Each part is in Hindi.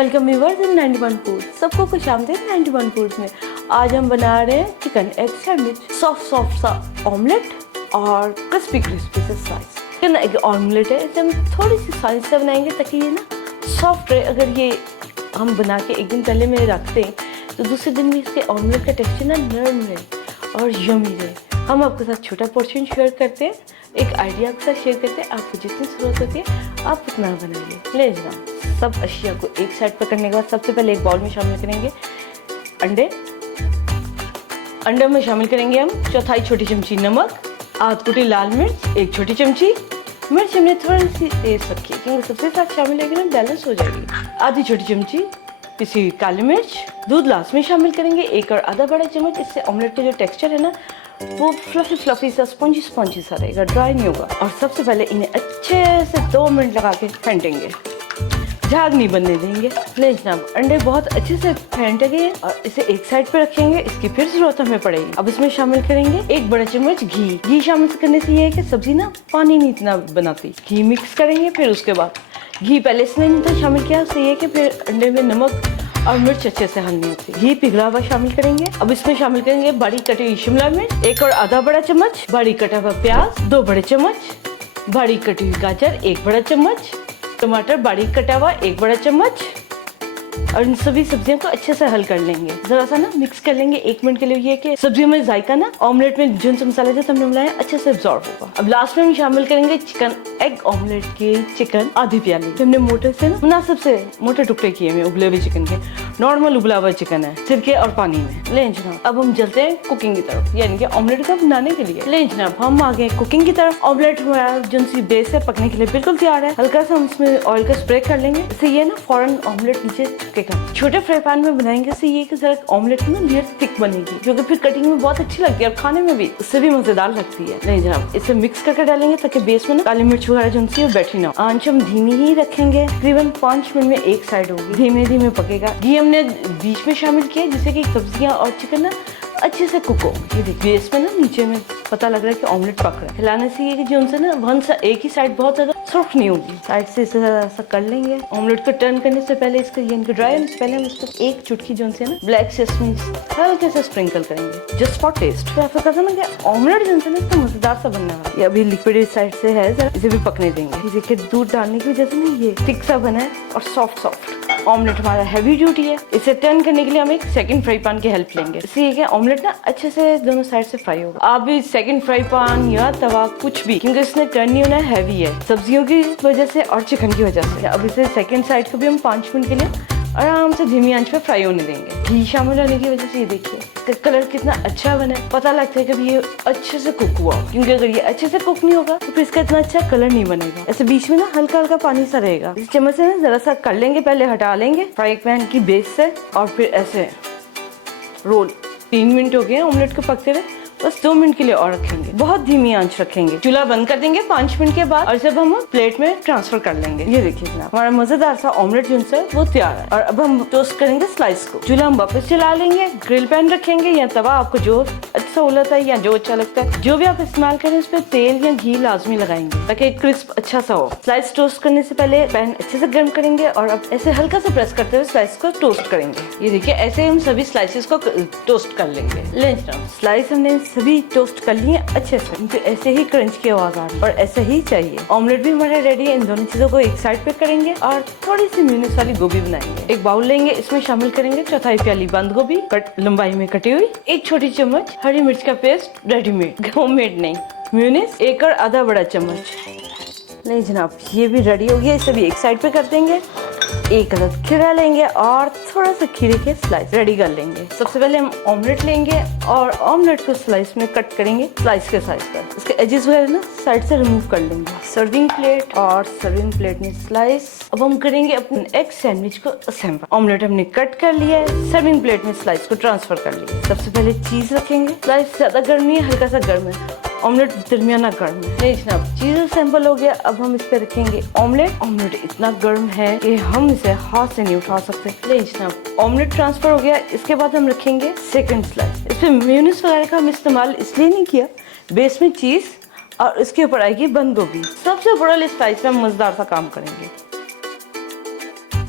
Welcome viewers in 91 food. सबको खुशामदीद 91 फूड्स में। आज हम बना रहे हैं चिकन एग सैंडविच, सॉफ्ट सा ऑमलेट और क्रिस्पी से स्लाइस। चिकन एग ऑमलेट है, इसे हम थोड़ी सी स्लाइस से बनाएंगे ताकि ये ना सॉफ्ट रहे। अगर ये हम बना के एक दिन पहले में रखते हैं तो दूसरे दिन भी इसके ऑमलेट का टेक्सचर ना नरम रहे और यमी रहे। हम आपके साथ छोटा पोर्शन शेयर करते हैं, एक आइडिया आपके साथ शेयर करते हैं। आपको जितनी ज़रूरत होती है आप उतना बनाइए। ले जाओ। सब अशिया को एक साइड पर करने के बाद सबसे पहले एक बाउल में शामिल करेंगे अंडे में शामिल करेंगे हम चौथाई छोटी चमची नमक, आध कुटी लाल मिर्च, एक छोटी चमची मिर्च हमने थोड़ी सी तेज रखी है क्योंकि सबसे साथ शामिल है ना बैलेंस हो जाएगी। आधी छोटी चमची पिसी हुई काली मिर्च, दूध लास्ट में शामिल करेंगे, एक और आधा बड़ा चम्मच। इससे ऑमलेट का जो टेक्सचर है ना वो फ्लफी सा स्पॉन्जी सा रहेगा, ड्राई नहीं होगा। और सबसे पहले इन्हें अच्छे से 2 मिनट लगा के फेंटेंगे, झाग नहीं बनने देंगे। ले जनाब, अंडे बहुत अच्छे से फेंटे गए और इसे एक साइड पे रखेंगे। इसकी फिर जरूरत हमें पड़ेगी। अब इसमें शामिल करेंगे 1 बड़ा चम्मच घी शामिल करने से ये है कि सब्जी ना पानी नहीं इतना बनाती। घी मिक्स करेंगे, फिर उसके बाद घी पहले इसमें नहीं शामिल किया, उससे ये कि फिर अंडे में नमक और मिर्च अच्छे से हल नहीं होती। घी पिघला हुआ शामिल करेंगे। अब इसमें शामिल करेंगे बारीक कटी हुई शिमला मिर्च, 1 और आधा बड़ा चम्मच बारीक कटा हुआ प्याज, 2 बड़े चम्मच बारीक कटी हुई गाजर, 1 बड़ा चम्मच टमाटर बारीक कटा हुआ, 1 बड़ा चम्मच। और इन सभी सब्जियों को अच्छे से हल कर लेंगे, जरा सा ना मिक्स कर लेंगे 1 मिनट के लिए। ये कि सब्जियों में जायका ना ऑमलेट में जिन से मसाले जैसे हमने मिलाया अच्छे से एब्जॉर्ब होगा। अब लास्ट में हम शामिल करेंगे चिकन एग ऑमलेट के चिकन आधी प्याली। हमने मोटे से मुनासिब से मोटे टुकड़े किए हुए उबले हुए चिकन के, नॉर्मल उबला हुआ चिकन है, सिरके और पानी में। ले जनाब, अब हम चलते हैं कुकिंग की तरफ, यानी कि ऑमलेट को बनाने के लिए। ले जनाब, हम आ गए कुकिंग की तरफ। ऑमलेट हमारा जो सी बेस है पकने के लिए बिल्कुल तैयार है। हल्का सा हम इसमें ऑयल का स्प्रे कर लेंगे, इससे ये ना फौरन ऑमलेट नीचे चिपकेगा। छोटे फ्राई पैन में बनाएंगे से ये कि जरा ऑमलेट की ना लेयर थिक बनेगी, जो कि फिर कटिंग में बहुत अच्छी लगती है और खाने में भी उससे भी मजेदार लगती है। नहीं जनाब, इसे मिक्स करके डालेंगे ताकि बेस में ना काली मिर्च वगैरह जो सी बैठी ना। आंच हम धीमी ही रखेंगे, तकरीबन 5 मिनट में एक साइड होगी, धीमे धीमे पकेगा। घी हमने बीच में शामिल किया जिससे कि सब्जियां और चिकन ना अच्छे से कुक हो। ये देखिए बेस में ना नीचे में पता लग रहा है कि ऑमलेट पक रहा है। हिलाने से ये कि जो उनसे ना एक ही साइड बहुत ज्यादा सॉफ्ट नहीं होगी, साइड से इसे ऐसा कर लेंगे। ऑमलेट को टर्न करने से पहले इसका ये ड्राई होने से पहले हम इस पर 1 चुटकी जो है ना ब्लैक सेसमी हल्के से स्प्रिंकल करेंगे, जस्ट फॉर टेस्ट। तो ऐसा करते ना कि ऑमलेट जो है ना इसका मजेदार सा बनने वाला है। ये अभी लिक्विड साइड से है, जरा इसे भी पकने देंगे। ये देखिए दूध डालने की वजह से ना ये थिक सा बना है और सॉफ्ट ऑमलेट हमारा हैवी ड्यूटी है। इसे टर्न करने के लिए हम एक सेकंड फ्राई पैन की हेल्प लेंगे, इससे ये ऑमलेट ना अच्छे से दोनों साइड से फ्राई होगा। आप भी सेकंड फ्राई पैन या तवा कुछ भी, क्योंकि इसने टर्न नहीं होना है, हैवी है सब्जियों की वजह से और चिकन की वजह से। अब इसे सेकंड साइड को भी हम 5 मिनट के लिए आराम से धीमी आंच पे फ्राई होने देंगे। घी शामिल होने की वजह से ये देखिए इसका कलर कितना अच्छा बना है। पता लगता है कि ये अच्छे से कुक हुआ, क्योंकि अगर ये अच्छे से कुक नहीं होगा तो फिर इसका इतना अच्छा कलर नहीं बनेगा। ऐसे बीच में ना हल्का हल्का पानी सा रहेगा। इस चम्मच से ना जरा सा कर लेंगे, पहले हटा लेंगे फ्राई पैन की बेस से और फिर ऐसे रोल। 3 मिनट हो गए ऑमलेट को पकते हुए, बस 2 मिनट के लिए और रखेंगे, बहुत धीमी आंच रखेंगे। चूल्हा बंद कर देंगे 5 मिनट के बाद और जब हम प्लेट में ट्रांसफर कर लेंगे। ये देखिए जनाब, हमारा मजेदार सा ऑमलेट जो है वो तैयार है। और अब हम टोस्ट करेंगे स्लाइस को। चूल्हा हम वापस चला लेंगे, ग्रिल पैन रखेंगे या तवा, आपको जो अच्छा सहूलत है या जो अच्छा लगता है, जो भी आप इस्तेमाल करें उस पर तेल या घी लाजमी लगाएंगे ताकि क्रिस्प अच्छा सा हो। स्लाइस टोस्ट करने से पहले पैन अच्छे से गर्म करेंगे और अब ऐसे हल्का सा प्रेस करते हुए स्लाइस को टोस्ट करेंगे। ये देखिए ऐसे हम सभी स्लाइसेस को टोस्ट कर लेंगे। स्लाइस हमने सभी टोस्ट कर लिए अच्छे से, इनसे ऐसे ही क्रंच की आवाज आ रही है और ऐसे ही चाहिए। ऑमलेट भी हमारा रेडी है। इन दोनों चीजों को एक साइड पे करेंगे और थोड़ी सी मेयोनीज वाली गोभी बनाएंगे। एक बाउल लेंगे, इसमें शामिल करेंगे चौथाई प्याली बंद गोभी लंबाई में कटी हुई, 1 छोटी चम्मच हरी मिर्च का पेस्ट रेडीमेड, होममेड नहीं, मेयोनीज 1 और आधा बड़ा चम्मच। नहीं जनाब, ये भी रेडी हो गया। इसे भी एक साइड पे कर देंगे। 1 अदद खीरा लेंगे और थोड़ा सा खीरे के स्लाइस रेडी कर लेंगे। सबसे पहले हम ऑमलेट लेंगे और ऑमलेट को स्लाइस में कट करेंगे, स्लाइस के साइज पर। इसके एजेस वगैरह ना साइड से रिमूव कर लेंगे। सर्विंग प्लेट और सर्विंग प्लेट में स्लाइस। अब हम करेंगे अपने एग सैंडविच को असेंबल। ऑमलेट हमने कट कर लिया है, सर्विंग प्लेट में स्लाइस को ट्रांसफर कर लिया। सबसे पहले चीज रखेंगे। स्लाइस ज्यादा गर्म नहीं है, हल्का सा गर्म है, ऑमलेट दरमियाना गर्म है। नहीं जनाब, चीज असेंबल हो गया। अब हम इस पे रखेंगे ऑमलेट। ऑमलेट इतना गर्म है कि हम इसे हाथ से नहीं उठा सकते। नहीं जनाब, ऑमलेट ट्रांसफर हो गया। इसके बाद हम रखेंगे सेकंड स्लाइस। इस पे मेयोनीज वगैरह का हम इस्तेमाल इसलिए नहीं किया, बेस में चीज और इसके ऊपर आएगी बंद गोभी। सबसे बड़ा स्लाइस में हम मजेदार सा काम करेंगे।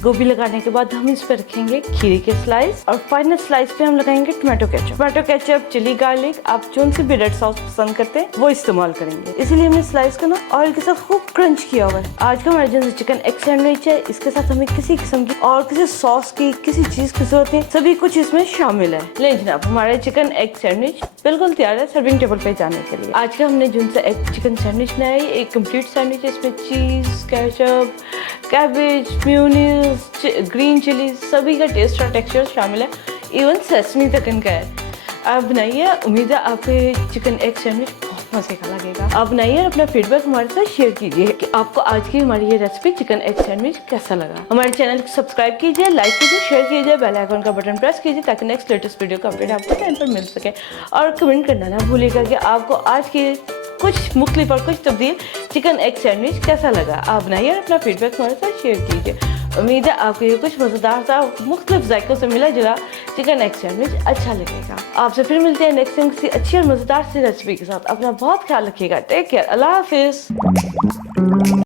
गोभी लगाने के बाद हम इस पर रखेंगे खीरे के स्लाइस और फाइनल स्लाइस पे हम लगाएंगे टोमेटो केचप, चिली गार्लिक, आप जो से भी रेड सॉस पसंद करते हैं वो इस्तेमाल करेंगे। इसीलिए हमने स्लाइस को ना ऑयल के साथ खूब क्रंच किया हुआ है। आज का हमारा जो चिकन एग सैंडविच है, इसके साथ हमें किसी किस्म की और किसी सॉस की किसी चीज की जरूरत है, सभी कुछ इसमें शामिल है। ले जनाब, हमारा चिकन एग सैंडविच बिल्कुल तैयार है सर्विंग टेबल पे जाने के लिए। आज का हमने जो सा एग चिकन सैंडविच बनाया है, एक कंप्लीट सैंडविच है। इसमें cheese, ketchup, cabbage, mayonnaise, green chilli, सभी का टेस्ट और टेक्सचर शामिल है, इवन सेसमी तक इनका है। आप बनाइए, उम्मीद है आपके चिकन एग सैंडविच बहुत मजे का लगेगा। आप बनाइए और अपना फीडबैक हमारे साथ शेयर कीजिए कि आपको आज की हमारी ये रेसिपी चिकन एग सैंडविच कैसा लगा। हमारे चैनल को सब्सक्राइब कीजिए, लाइक कीजिए, शेयर कीजिए, बेल आइकन का बटन प्रेस कीजिए ताकि नेक्स्ट लेटेस्ट वीडियो का अपडेट आपको टाइम पर मिल सके। और कमेंट करना ना भूलिएगा कि आपको आज की कुछ मुख्तलिफ और कुछ तब्दील चिकन एग सैंडविच कैसा लगा। आप बनाइए और अपना फीडबैक हमारे साथ शेयर कीजिए। उम्मीद है आपको ये कुछ मज़ेदार सा मुख्तलिफ जायकों से मिला जुला चिकन एग सैंडविच अच्छा लगेगा। आपसे फिर मिलते हैं नेक्स्ट टाइम किसी अच्छी और मज़ेदार सी रेसिपी के साथ। अपना बहुत ख्याल रखिएगा। Take care. अल्लाह हाफिज़।